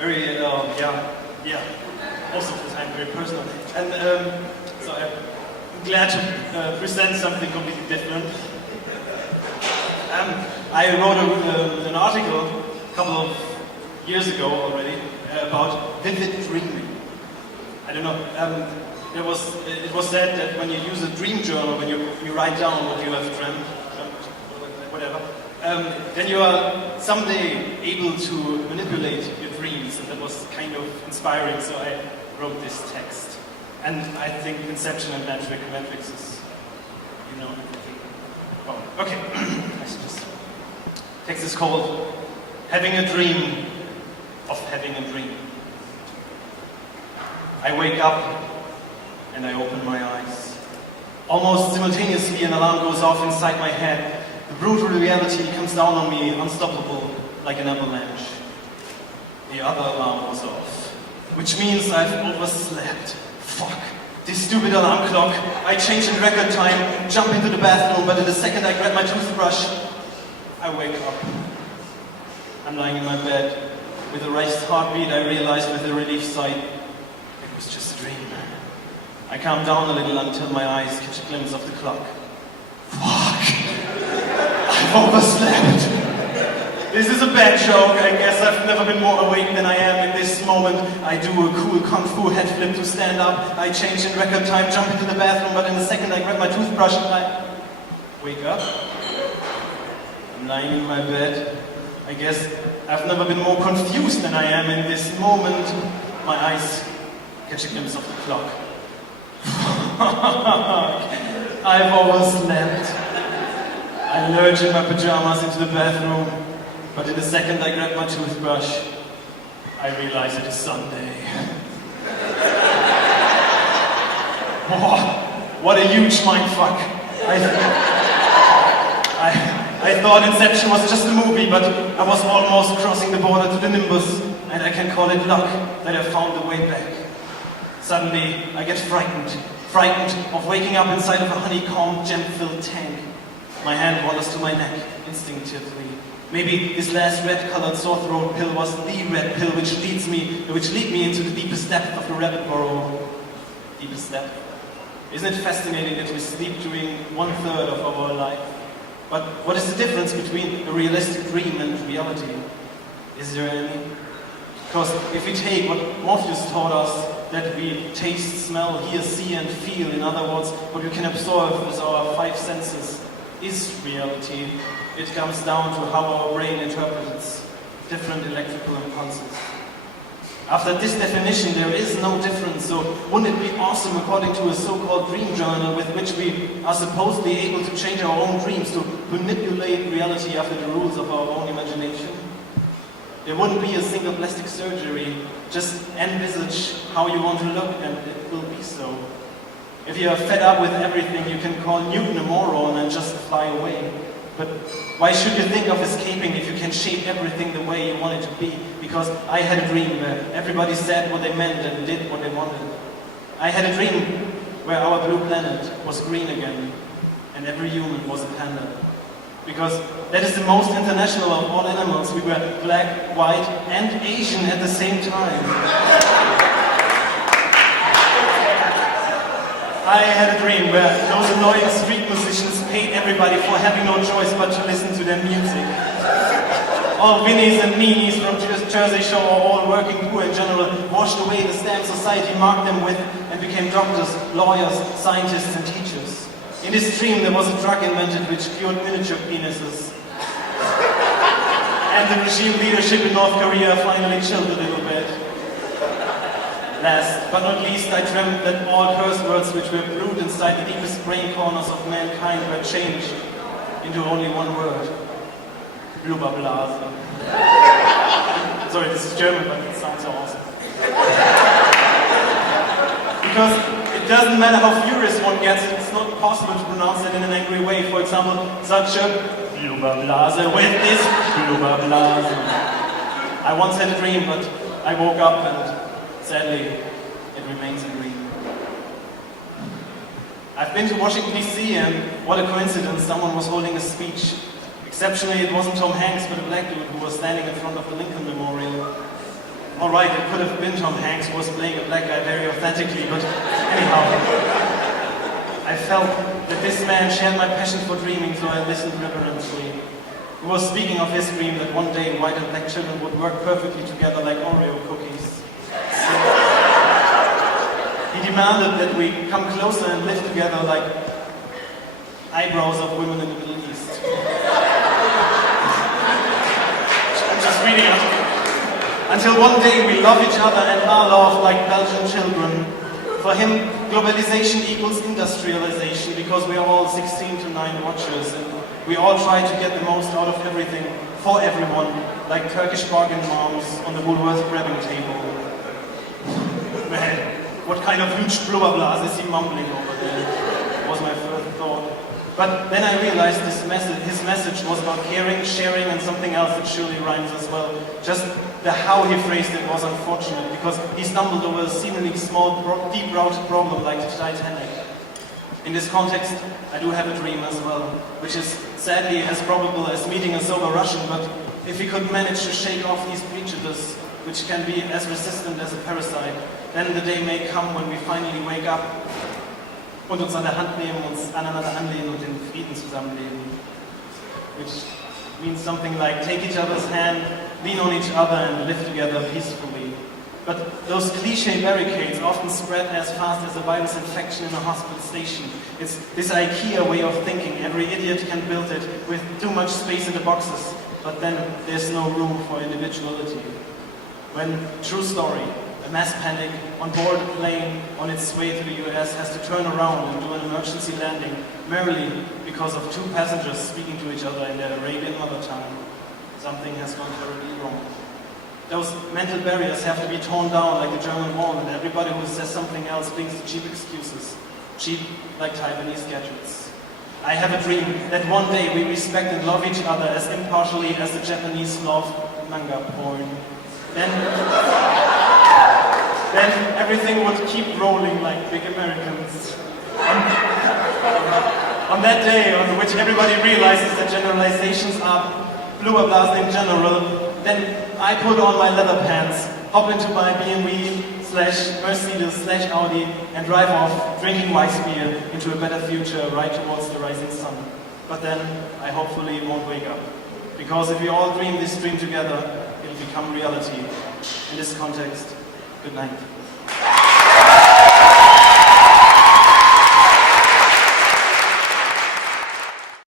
very, most of the time very personal. And so I'm glad to present something completely different. I wrote an article a couple of years ago already about vivid dreaming. I don't know, it was said that when you use a dream journal, when you write down what you have dreamt, whatever, then you are someday able to manipulate your dreams, and that was kind of inspiring, so I wrote this text. And I think conception and metrics is, everything. Oh, okay, text is called Having a Dream of Having a Dream. I wake up and I open my eyes. Almost simultaneously an alarm goes off inside my head. The brutal reality comes down on me, unstoppable, like an avalanche. The other alarm was off, which means I've overslept. Fuck. This stupid alarm clock. I change in record time, jump into the bathroom, but in the second I grab my toothbrush, I wake up. I'm lying in my bed. With a raced heartbeat, I realize with a relief sigh, it was just a dream. I calm down a little until my eyes catch a glimpse of the clock. Fuck! I've overslept! This is a bad joke. I guess I've never been more awake than I am in this moment. I do a cool kung fu head flip to stand up. I change in record time, jump into the bathroom, but in a second I grab my toothbrush and I wake up. I'm lying in my bed. I guess I've never been more confused than I am in this moment. My eyes catch a glimpse of the clock. I've overslept. I lurch in my pajamas into the bathroom, but in a second I grab my toothbrush. I realize it is Sunday. Oh, what a huge mindfuck. I thought Inception was just a movie, but I was almost crossing the border to the Nimbus, and I can call it luck that I found the way back. Suddenly, I get frightened of waking up inside of a honeycomb gem-filled tank. My hand wanders to my neck, instinctively. Maybe this last red-colored sore throat pill was the red pill which lead me into the deepest depth of the rabbit burrow. Deepest depth. Isn't it fascinating that we sleep during 1/3 of our life? But what is the difference between a realistic dream and reality? Is there any? Because if we take what Morpheus taught us, that we taste, smell, hear, see and feel, in other words, what we can absorb with our 5 senses, is reality. It comes down to how our brain interprets different electrical impulses. After this definition, there is no difference, so wouldn't it be awesome, according to a so-called dream journal with which we are supposedly able to change our own dreams, to manipulate reality after the rules of our own imagination? There wouldn't be a single plastic surgery. Just envisage how you want to look and it will be so. If you are fed up with everything, you can call Newton a moron and just fly away. But why should you think of escaping if you can shape everything the way you want it to be? Because I had a dream where everybody said what they meant and did what they wanted. I had a dream where our blue planet was green again and every human was a panda. Because that is the most international of all animals. We were black, white and Asian at the same time. I had a dream where those annoying street musicians paid everybody for having no choice but to listen to their music. All Winnies and Meanies from Jersey Shore, all working poor in general, washed away the stamp society marked them with and became doctors, lawyers, scientists and teachers. In this dream there was a drug invented which cured miniature penises. And the regime leadership in North Korea finally chilled a little bit. Last but not least, I dreamt that all curse words which were brewed inside the deepest brain corners of mankind were changed into only one word. Blubberblase. Sorry, this is German, but it sounds so awesome. Because it doesn't matter how furious one gets, it's not possible to pronounce it in an angry way. For example, such a Blubberblase with this Blubberblase. I once had a dream, but I woke up and sadly, it remains a dream. I've been to Washington, D.C., and what a coincidence, someone was holding a speech. Exceptionally, it wasn't Tom Hanks, but a black dude who was standing in front of the Lincoln Memorial. All alright, it could have been Tom Hanks who was playing a black guy very authentically, but anyhow. I felt that this man shared my passion for dreaming, so I listened reverently. He was speaking of his dream that one day white and black children would work perfectly together like Oreo cookies. So he demanded that we come closer and live together like eyebrows of women in the Middle East. I'm just reading it. Until one day we love each other and are loved like Belgian children. For him, globalization equals industrialization because we are all 16 to 9 watchers and we all try to get the most out of everything for everyone, like Turkish bargain moms on the Woolworth grabbing table. Man, what kind of huge blah blah is he mumbling over there? Was my first thought. But then I realized his message was about caring, sharing, and something else that surely rhymes as well. Just the how he phrased it was unfortunate, because he stumbled over a seemingly small, deep-rooted problem like the Titanic. In this context, I do have a dream as well, which is sadly as probable as meeting a sober Russian, but if we could manage to shake off these prejudices, which can be as resistant as a parasite, then the day may come when we finally wake up und uns an der Hand nehmen, uns aneinander anlehnen und in Frieden zusammenleben. Which means something like take each other's hand, lean on each other and live together peacefully. But those cliché barricades often spread as fast as a virus infection in a hospital station. It's this IKEA way of thinking. Every idiot can build it with too much space in the boxes, but then there's no room for individuality. When, true story, a mass panic on board a plane on its way to the US has to turn around and do an emergency landing merely because of two passengers speaking to each other in their Arabian mother tongue. Something has gone terribly wrong. Those mental barriers have to be torn down like the German wall, and everybody who says something else brings cheap excuses. Cheap like Taiwanese gadgets. I have a dream that one day we respect and love each other as impartially as the Japanese love manga porn. Then everything would keep rolling like big Americans. On that day on which everybody realizes that generalizations are blah blahs in general, then I put on my leather pants, hop into my BMW/Mercedes/Audi and drive off drinking Weiss beer into a better future right towards the rising sun. But then I hopefully won't wake up. Because if we all dream this dream together, it'll become reality. In this context, good night.